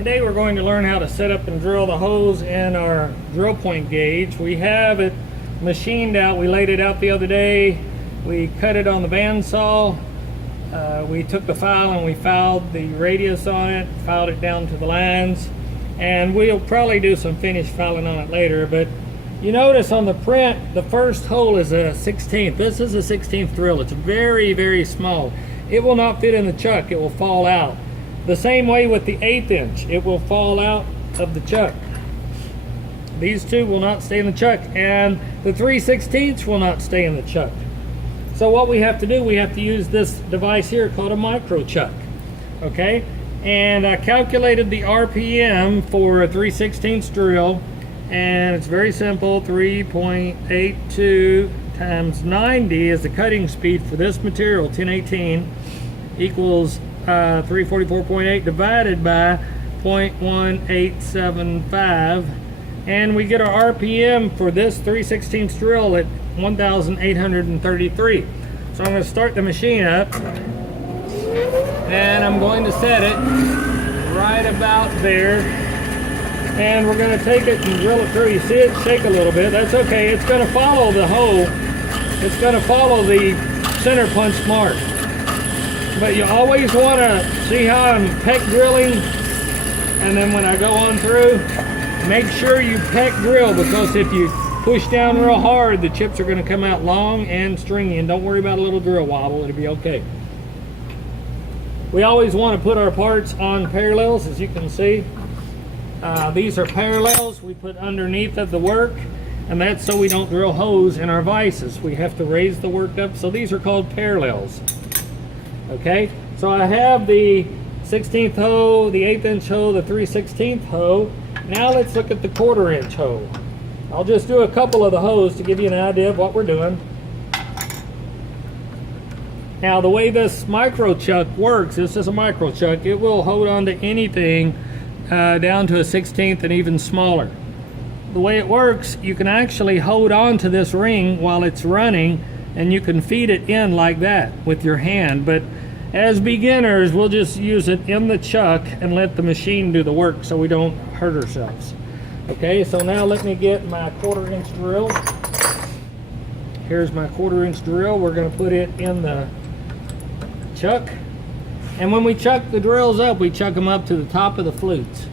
Today we're going to learn how to set up and drill the hose in our drill point gauge. We have it machined out. We laid it out the other day. We cut it on the bandsaw. We took the file and we filed the radius on it, filed it down to the lines, and we'll probably do some finish filing on it later. But you notice on the print, the first hole is a 16th. This is a 16th drill. It's very, very small. It will not fit in the chuck. It will fall out. The same way with the 1/8 inch. It will fall out of the chuck. These two will not stay in the chuck, and the 3/16 will not stay in the chuck. So what we have to do, we have to use this device here called a micro chuck. Okay? And I calculated the RPM for a 3/16 drill, and it's very simple. 3.82 times 90 is the cutting speed for this material, 1018, equals 344.8 divided by 0.1875, and we get our RPM for this 3/16 drill at 1,833. So I'm going to start the machine up, and I'm going to set it right about there, and we're going to take it and drill it through. You see it shake a little bit. That's okay. It's going to follow the hole. It's going to follow the center punch mark. But you always want to see how I'm peck drilling, and then when I go on through, make sure you peck drill, because if you push down real hard, the chips are going to come out long and stringy, and don't worry about a little drill wobble. It'll be okay. We always want to put our parts on parallels, as you can see. These are parallels we put underneath of the work, and that's so we don't drill holes in our vices. We have to raise the work up, so these are called parallels. Okay, so I have the 16th hoe, the 1/8 inch hoe, the 3/16 hoe. Now let's look at the 1/4 inch hoe. I'll just do a couple of the hoes to give you an idea of what we're doing. Now the way this micro chuck works, this is a micro chuck, it will hold on to anything down to a 16th and even smaller. The way it works, you can actually hold on to this ring while it's running, and you can feed it in like that with your hand. But as beginners, we'll just use it in the chuck and let the machine do the work so we don't hurt ourselves. Okay, so now let me get my 1/4 inch drill. Here's my 1/4 inch drill. We're going to put it in the chuck. And when we chuck the drills up, we chuck them up to the top of the flutes.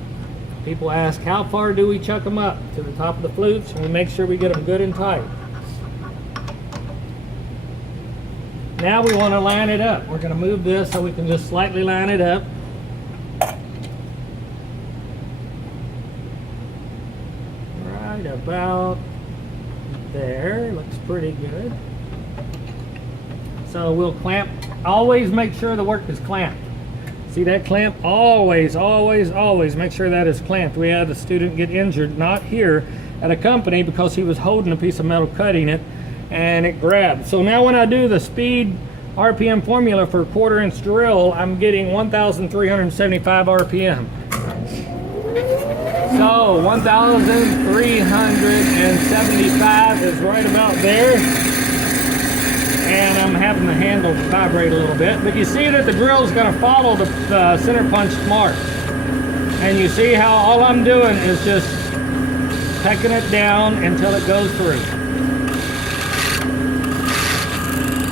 People ask, how far do we chuck them up? To the top of the flutes, and we make sure we get them good and tight. Now we want to line it up. We're going to move this so we can just slightly line it up. Right about there. Looks pretty good. So we'll clamp. Always make sure the work is clamped. See that clamp? Always, always, always make sure that is clamped. We had a student get injured, not here, at a company, because he was holding a piece of metal cutting it, and it grabbed. So now when I do the speed RPM formula for a 1/4 inch drill, I'm getting 1,375 RPM. So 1,375 is right about there. And I'm having the handle vibrate a little bit. But you see that the drill is going to follow the center punch mark. And you see how all I'm doing is just pecking it down until it goes through.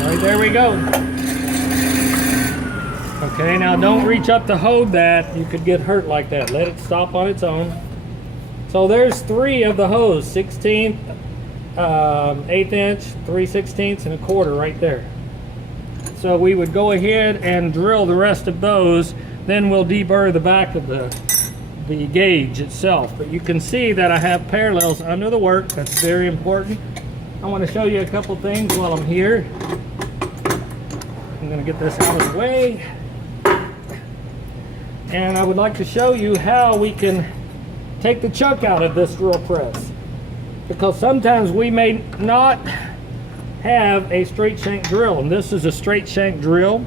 Right, there we go. Okay, now don't reach up to hold that. You could get hurt like that. Let it stop on its own. So there's 3 of the hose, 16th, 1/8 inch, 3/16 and a 1/4 right there. So we would go ahead and drill the rest of those, then we'll deburr the back of the gauge itself. But you can see that I have parallels under the work. That's very important. I want to show you a couple things while I'm here. I'm going to get this out of the way. And I would like to show you how we can take the chuck out of this drill press, because sometimes we may not have a straight shank drill, and this is a straight shank drill.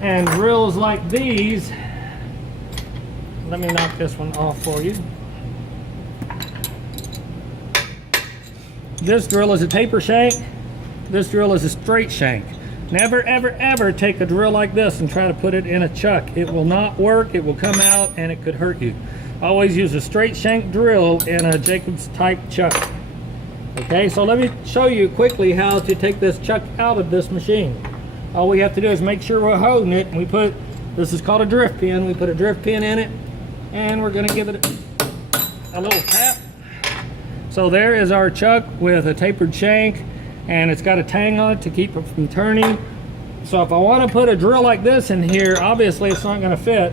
And drills like these, let me knock this one off for you. This drill is a taper shank, this drill is a straight shank. Never, ever, ever take a drill like this and try to put it in a chuck. It will not work, it will come out, and it could hurt you. Always use a straight shank drill in a Jacobs type chuck. Okay, so let me show you quickly how to take this chuck out of this machine. All we have to do is make sure we're holding it, and we put, this is called a drift pin, we put a drift pin in it, and we're gonna give it a little tap. So there is our chuck with a tapered shank, and it's got a tang on it to keep it from turning. So if I want to put a drill like this in here, obviously it's not going to fit.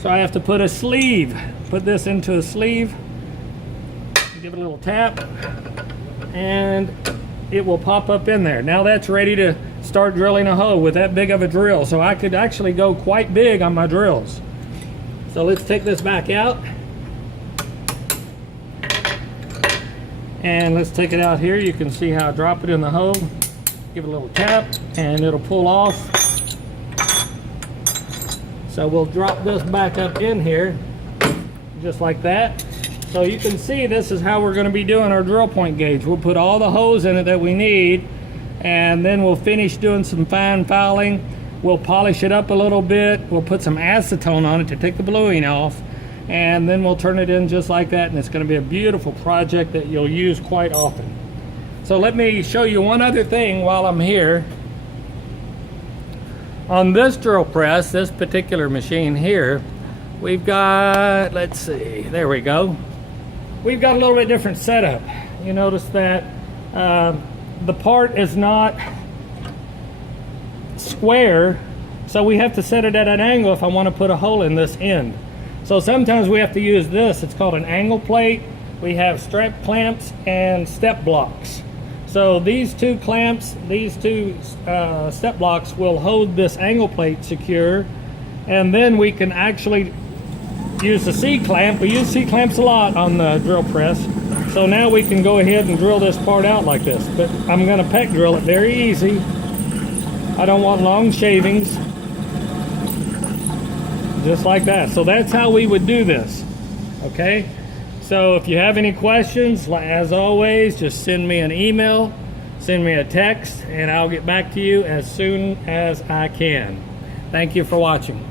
So I have to put a sleeve. Put this into a sleeve, give it a little tap, and it will pop up in there. Now that's ready to start drilling a hole with that big of a drill. So I could actually go quite big on my drills. So let's take this back out. And let's take it out here. You can see how I drop it in the hole. Give it a little tap and it'll pull off. So we'll drop this back up in here just like that. So you can see this is how we're going to be doing our drill point gauge. We'll put all the holes in it that we need, and then we'll finish doing some fine filing. We'll polish it up a little bit. We'll put some acetone on it to take the bluing off, and then we'll turn it in just like that, and it's going to be a beautiful project that you'll use quite often. So let me show you one other thing while I'm here. On this drill press, this particular machine here, we've got, let's see, there we go. We've got a little bit different setup. You notice that the part is not square, so we have to set it at an angle if I want to put a hole in this end. So sometimes we have to use this. It's called an angle plate. We have strap clamps and step blocks. So these two clamps, these two step blocks will hold this angle plate secure, and then we can actually use the C-clamp. We use C-clamps a lot on the drill press. So now we can go ahead and drill this part out like this. But I'm going to peck drill it very easy. I don't want long shavings. Just like that. So that's how we would do this. Okay? So if you have any questions, as always, just send me an email, send me a text, and I'll get back to you as soon as I can. Thank you for watching.